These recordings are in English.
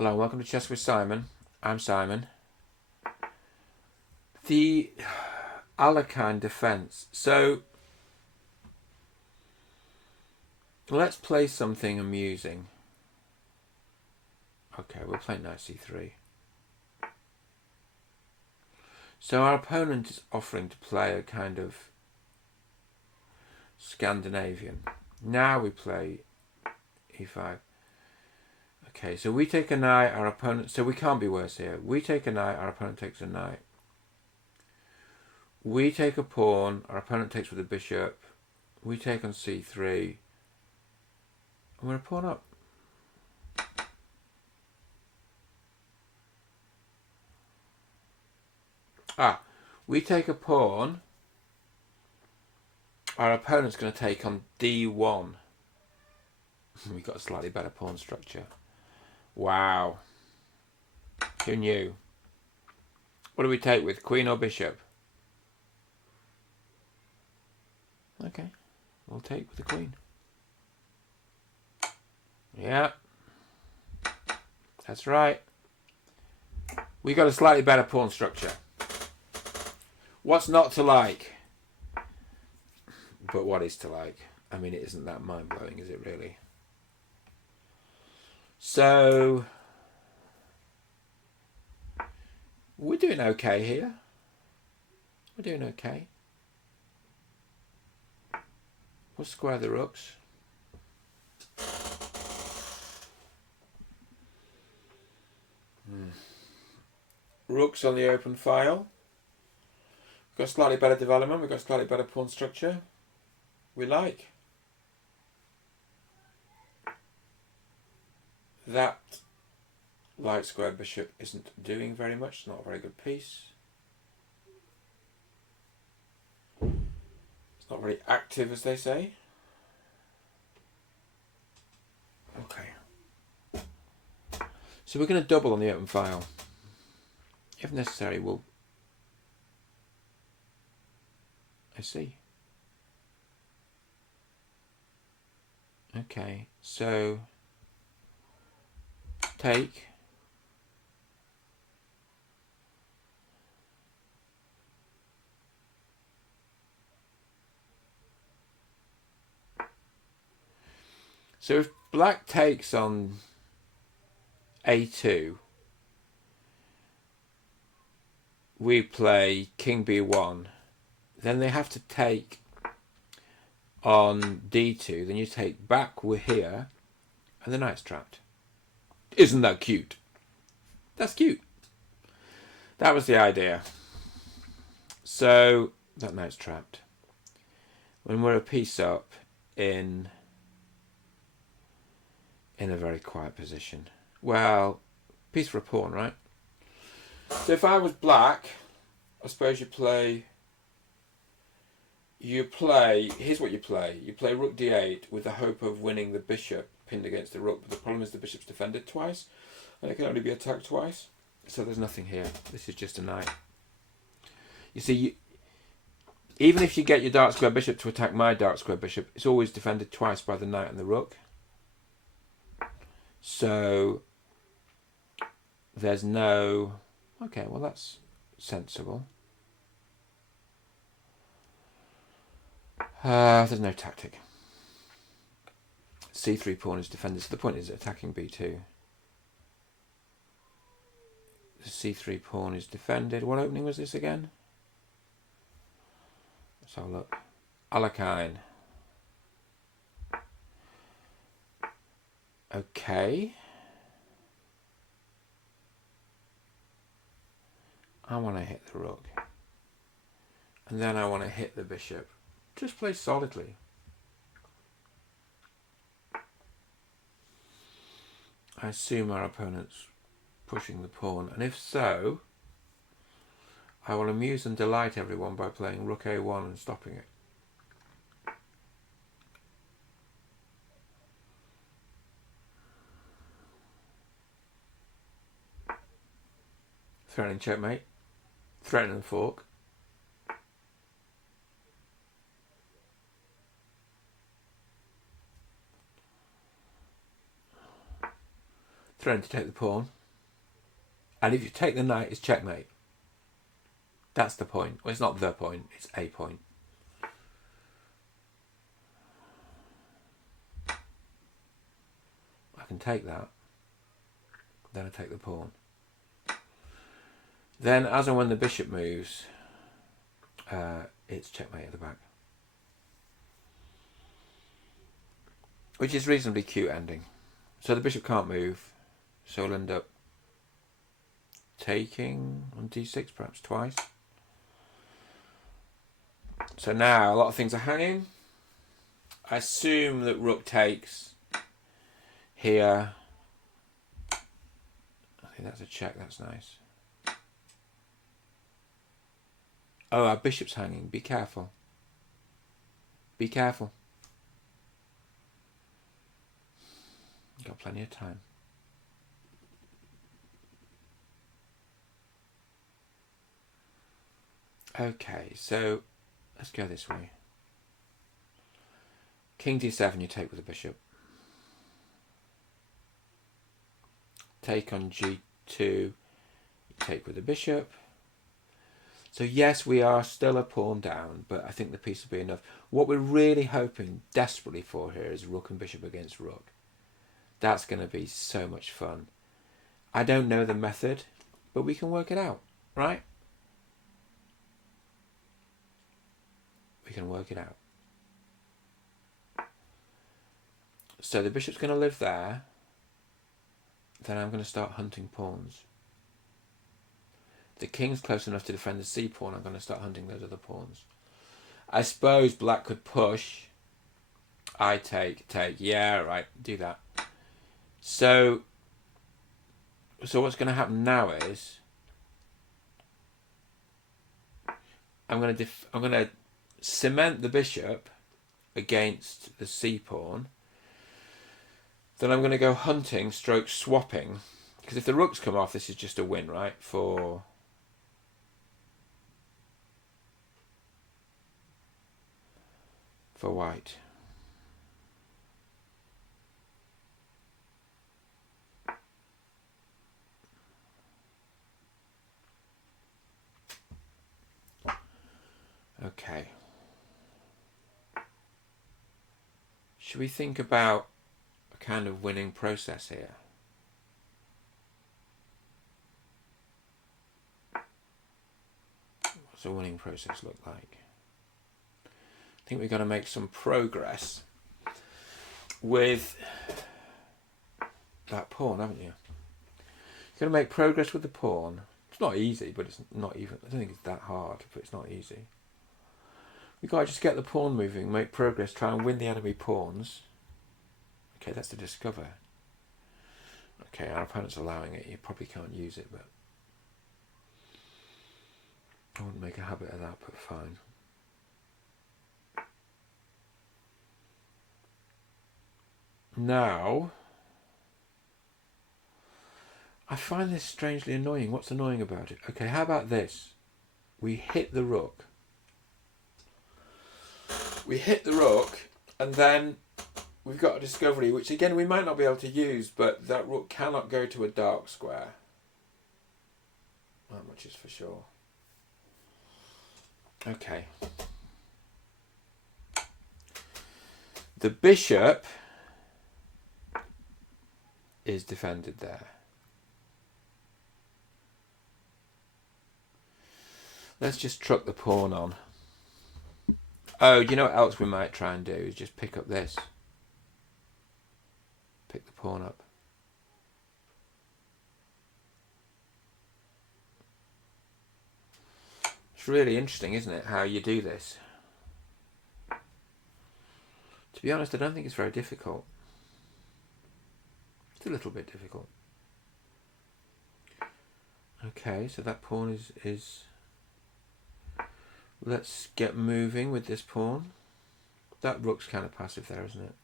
Hello, welcome to Chess with Simon. I'm Simon. The Alekhine Defence. So, let's play something amusing. Okay, we'll play knight c3. So our opponent is offering to play a kind of Scandinavian. Now we play e5. Okay, so we take a knight, our opponent... So we can't be worse here. We take a knight, our opponent takes a knight. We take a pawn, our opponent takes with a bishop. We take on c3. And we're a pawn up. We take a pawn. Our opponent's going to take on d1. We've got a slightly better pawn structure. Wow. Who knew? What do we take with, queen or bishop? Okay, we'll take with the queen. Yeah, that's right. We got a slightly better pawn structure. What's not to like? But what is to like? I mean, it isn't that mind-blowing, is it really? So, we're doing okay here. We're doing okay. We'll square the rooks. Rooks on the open file. We've got slightly better development. We've got slightly better pawn structure. We like. That light square bishop isn't doing very much. It's not a very good piece. It's not very active, as they say. Okay. So we're going to double on the open file. If necessary, we'll... I see. Okay, so... Take. So if black takes on a2, we play king b1, then they have to take on d2, then you take back, we're here, and the knight's trapped. Isn't that cute? That's cute. That was the idea. So that knight's trapped. When we're a piece up in a very quiet position. Well, piece for a pawn, right? So if I was black, I suppose you play, here's what you play. You play rook d8 with the hope of winning the bishop pinned against the rook, but the problem is the bishop's defended twice, and it can only be attacked twice, so there's nothing here. This is just a knight. You see, even if you get your dark square bishop to attack my dark square bishop, it's always defended twice by the knight and the rook. So there's no... Okay, well that's sensible. There's no tactic. c3 pawn is defended, so the point is attacking b2. The c3 pawn is defended. What opening was this again? Let's have a look. Alekhine. Okay. I want to hit the rook. And then I want to hit the bishop. Just play solidly. I assume our opponent's pushing the pawn, and if so, I will amuse and delight everyone by playing rook a1 and stopping it. Threatening checkmate. Threatening the fork. threatening to take the pawn. And if you take the knight, it's checkmate. That's the point. Well, it's not the point, it's a point. I can take that. Then I take the pawn. Then, as and when the bishop moves, it's checkmate at the back. Which is reasonably cute ending. So the bishop can't move, so we'll end up taking on d6 perhaps twice. So now a lot of things are hanging. I assume that rook takes here. I think that's a check, that's nice. Oh, our bishop's hanging. Be careful. Be careful. Got plenty of time. Okay, so let's go this way. King d7, you take with the bishop. Take on g2, you take with the bishop. So yes, we are still a pawn down, but I think the piece will be enough. What we're really hoping desperately for here is rook and bishop against rook. That's going to be so much fun. I don't know the method, but we can work it out, right? We can work it out. So the bishop's going to live there. Then I'm going to start hunting pawns. The king's close enough to defend the c pawn. I'm going to start hunting those other pawns. I suppose black could push. I take. Yeah, right. Do that. So what's going to happen now is I'm going to cement the bishop against the c pawn. Then I'm going to go hunting, stroke swapping, because if the rooks come off, this is just a win, right? For white. Okay. Should we think about a kind of winning process here? What's a winning process look like? I think we've got to make some progress with that pawn, haven't you? You've got to make progress with the pawn. It's not easy, but it's not even, I don't think it's that hard, but it's not easy. We've got to just get the pawn moving, make progress, try and win the enemy pawns. Okay, that's to discover. Okay, our opponent's allowing it. You probably can't use it, but I wouldn't make a habit of that, but fine. Now, I find this strangely annoying. What's annoying about it? Okay, how about this? We hit the rook. We hit the rook, and then we've got a discovery, which again we might not be able to use, but that rook cannot go to a dark square. That much is for sure. Okay. The bishop is defended there. Let's just truck the pawn on. Oh, you know what else we might try and do is just pick up this. Pick the pawn up. It's really interesting, isn't it, how you do this? To be honest, I don't think it's very difficult. It's a little bit difficult. Okay, so that pawn is... Let's get moving with this pawn. That rook's kind of passive there, isn't it?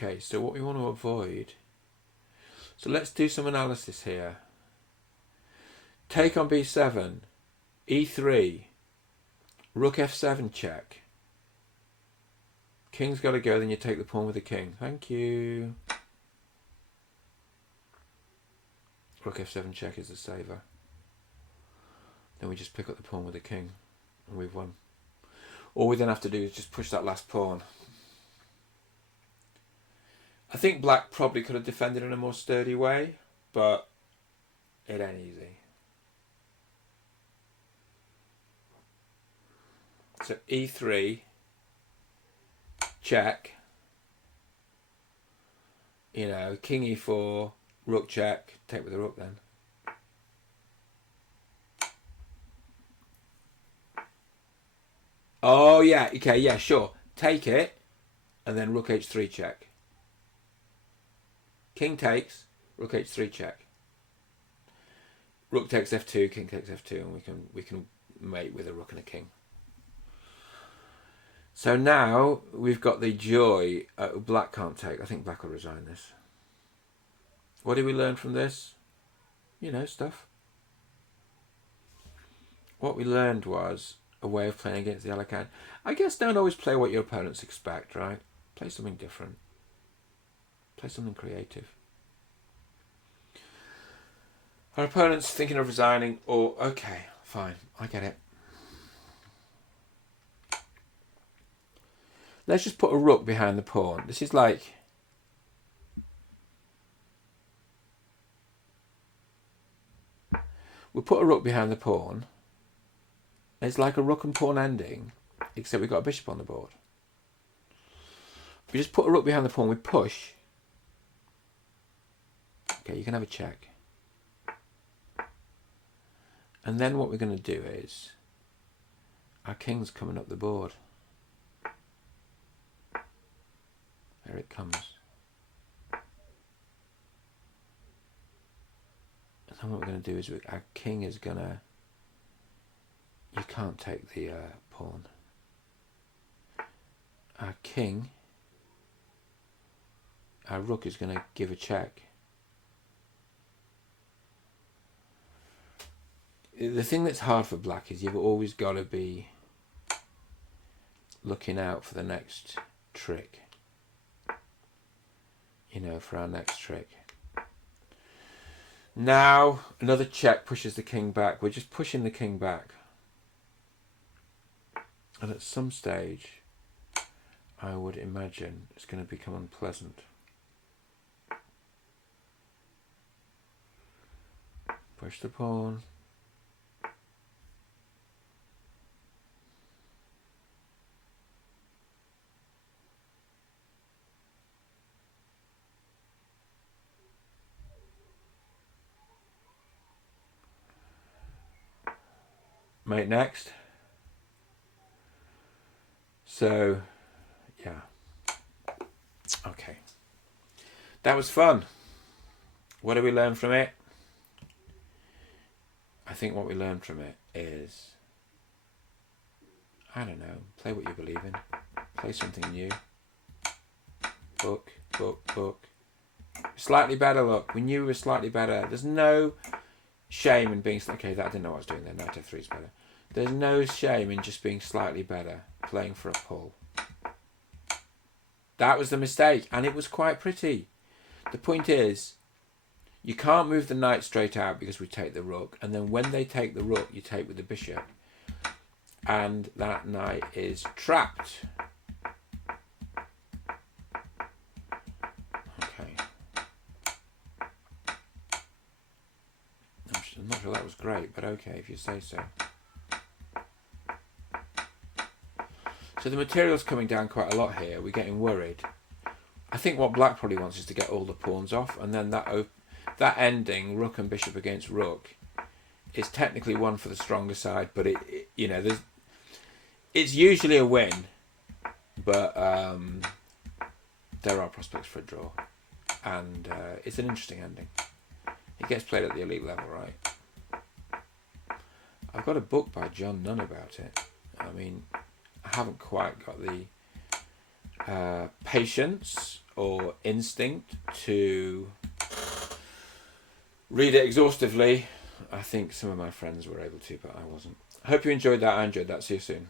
Okay, so what we want to avoid... So let's do some analysis here. Take on b7, e3, rook f7 check. King's got to go, then you take the pawn with the king. Thank you. Rook f7 check is the saver. Then we just pick up the pawn with the king, and we've won. All we then have to do is just push that last pawn. I think black probably could have defended in a more sturdy way, but it ain't easy. So e3, check. You know, king e4, rook check, take with the rook then. Oh yeah, okay, yeah, sure. Take it, and then rook h3 check. King takes, rook h3 check. Rook takes f2, king takes f2, and we can mate with a rook and a king. So now we've got the joy. Black can't take. I think black will resign this. What did we learn from this? You know, stuff. What we learned was a way of playing against the Alekhine. I guess don't always play what your opponents expect, right? Play something different. Play something creative. Our opponent's thinking of resigning, or okay, fine, I get it. Let's just put a rook behind the pawn. This is like... We'll put a rook behind the pawn. It's like a rook and pawn ending, except we've got a bishop on the board. We just put a rook behind the pawn, we push. Okay, you can have a check. And then what we're going to do is, our king's coming up the board. There it comes. And then what we're going to do is, our king is going to... You can't take the pawn. Our king... Our rook is going to give a check. The thing that's hard for black is you've always got to be looking out for the next trick. You know, for our next trick. Now, another check pushes the king back. We're just pushing the king back. And at some stage, I would imagine it's going to become unpleasant. Push the pawn. Mate next. So, yeah. Okay. That was fun. What did we learn from it? I think what we learned from it is, I don't know, play what you believe in. Play something new. Book. Slightly better, look. We knew we were slightly better. There's no shame in being... Okay, that I didn't know what I was doing there. Knight f3 is better. There's no shame in just being slightly better, playing for a pull. That was the mistake, and it was quite pretty. The point is, you can't move the knight straight out because we take the rook, and then when they take the rook, you take with the bishop, and that knight is trapped. Okay. I'm not sure that was great, but okay, if you say so. So the material's coming down quite a lot here. We're getting worried. I think what black probably wants is to get all the pawns off, and then that ending, rook and bishop against rook, is technically one for the stronger side, but it's usually a win, but there are prospects for a draw, and it's an interesting ending. It gets played at the elite level, right? I've got a book by John Nunn about it. I mean, I haven't quite got the patience or instinct to read it exhaustively. I think some of my friends were able to, but I wasn't. I hope you enjoyed that. I enjoyed that. See you soon.